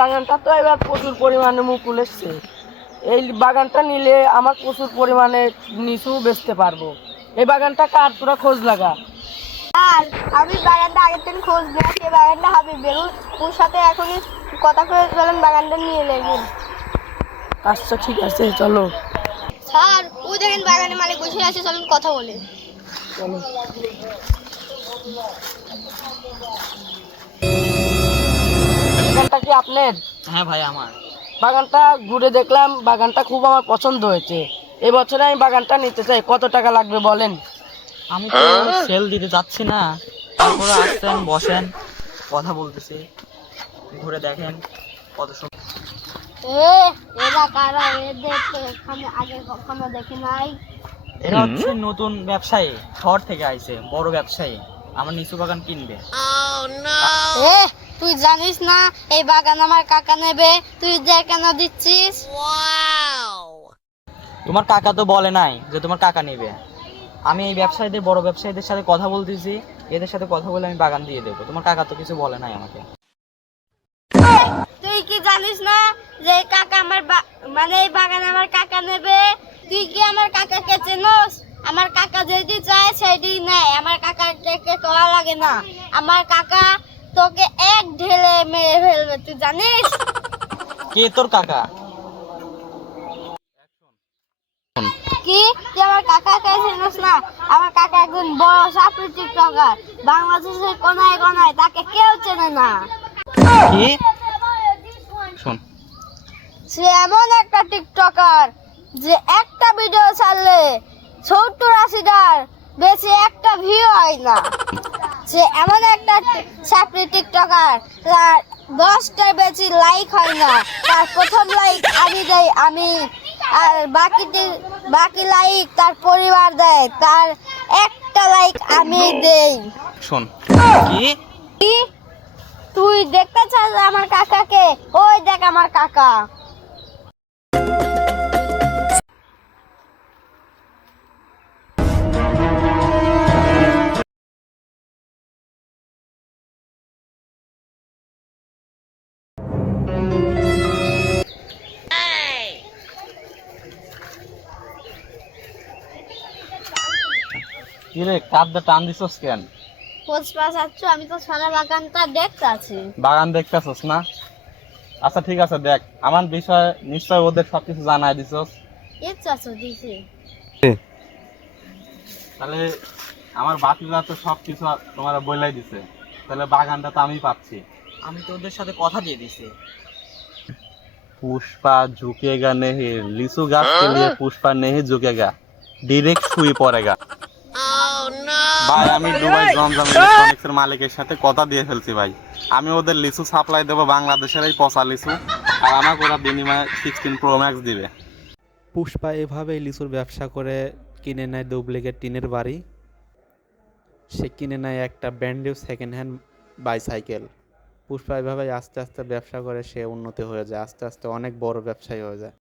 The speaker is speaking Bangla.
বাগানটা তো এবার প্রচুর পরিমাণে মুকুল এসছে। এই বাগানটা নিলে আমার প্রচুর পরিমাণে লিচু বেচতে পারবো। এই বাগানটা কার, তোরা খোঁজ লাগা। আর আমি বাগানটা আগের দিন খোঁজ নিয়েছি, এই বাগানটা হবে বেরুন ওর সাথে এখনই কথা করে চলেন বাগানটা নিয়ে নেবেন। আচ্ছা ঠিক আছে, চলো। স্যার ওই দেখেন বাগানের মালিক বসে আছে, চলুন কথা বলে। চলো। বাগানটা কি আপনার? হ্যাঁ ভাই আমার। বাগানটা ঘুরে দেখলাম, বাগানটা খুব আমার পছন্দ হয়েছে। এবছরে আমি বাগানটা নিতে চাই, কত টাকা লাগবে বলেন? আমি তো সেল দিতে যাচ্ছি না, তারপরে আসছেন বসেন কথা বলতেছি, ঘুরে দেখেন কত সুন্দর। এরা কারা? এদের তো এখানে আগে কখনো দেখি নাই। এরা হচ্ছে নতুন ব্যবসায়ী, শহর থেকে আইছে, বড় ব্যবসায়ী, আমার লিচু বাগান কিনবে। তুই জানিস না এই বাগান আমার কাকা নেবে, তুই যে কেন দিচ্ছিস? তোমার কাকা তো বলে নাই যে তোমার কাকা নেবে। আমি এই ব্যবসায়ীদের, বড় ব্যবসায়ীদের সাথে কথা বলতেছি, এদের সাথে কথা বলে আমি বাগান দিয়ে দেবো। তোমার কাকা তো কিছু বলে নাই আমাকে। তুই কি জানিস না যে এই কাকা আমার মানে এই বাগান আমার কাকা নেবে? তুই কি আমার কাকাকে চেনোস? আমার কাকা যেটি চায় সেটি নেয়, আমার কাকাকে করা লাগে না। আমার কাকা তোকে এক ঢেলে মেরে ফেলবে, তুই জানিস? কে তোর কাকা? কি তুই আমার কাকাকে চিনিস না? আমার কাকা একজন বড় সাপড়ি টিকটকার, বাংলাদেশের কোনায় কোনায়, তাকে কেউ চেনে না। কি? শোন, সে এমন একটা টিকটকার যে একটা ভিডিও ছাড়লে 70-80টার বেশি একটা ভিউ হয় না। সে এমন একটা সাপড়ি টিকটকার, তার 10টার বেশি লাইক হয় না। তার প্রথম লাইক আমি দেই, আমি, আর বাকি লাইক তার পরিবার দেয়, তার একটা লাইক আমি দেই। শোন। কি? কি তুই দেখতে চাস আমার কাকাকে? ওই দেখ আমার কাকা। কি রে, কাঁদতে টান দিছস কেন? পুষ্পা চাচ্ছু, আমি তো সারা বাগানটা দেখতে আছি। বাগান দেখতেছস না? আচ্ছা ঠিক আছে, দেখ আমার বিষয়ে নিশ্চয় ওদের সবকিছু জানাই দিছস। ইচ্ছা দিছি। তাহলে আমার বাকিরা তো সবকিছু তোমার বইলাই দিছে, তাহলে বাগানটা তো আমি পাচ্ছি। আমি তো ওদের সাথে কথা দিয়ে দিছি। पुष्पा झुकेगा नहीं, लीचू गाछ के लिए पुष्पा नहीं झुकेगा, डायरेक्ट শুই পড়েগা। ভাই আমি দুবাই জমজম ইলেকট্রনিক্সের মালিকের সাথে কথা দিয়ে ফেলছি ভাই, আমি ওদের লিচু সাপ্লাই দেবো, বাংলাদেশের এই পচা লিচু, আর আমাকে ওরা বিনিময়ে 16 প্রো ম্যাক্স দিবে। পুষ্পা এভাবেই লিচুর ব্যবসা করে কিনে নেয় ডুপ্লিকেট টিনের বাড়ি। সে কিনে নেয় একটা brand new second hand bicycle. Pushpa এভাবেই আস্তে আস্তে ব্যবসা করে সে উন্নতি হয়ে যায়, আস্তে আস্তে অনেক বড় ব্যবসায়ী হয়ে যায়।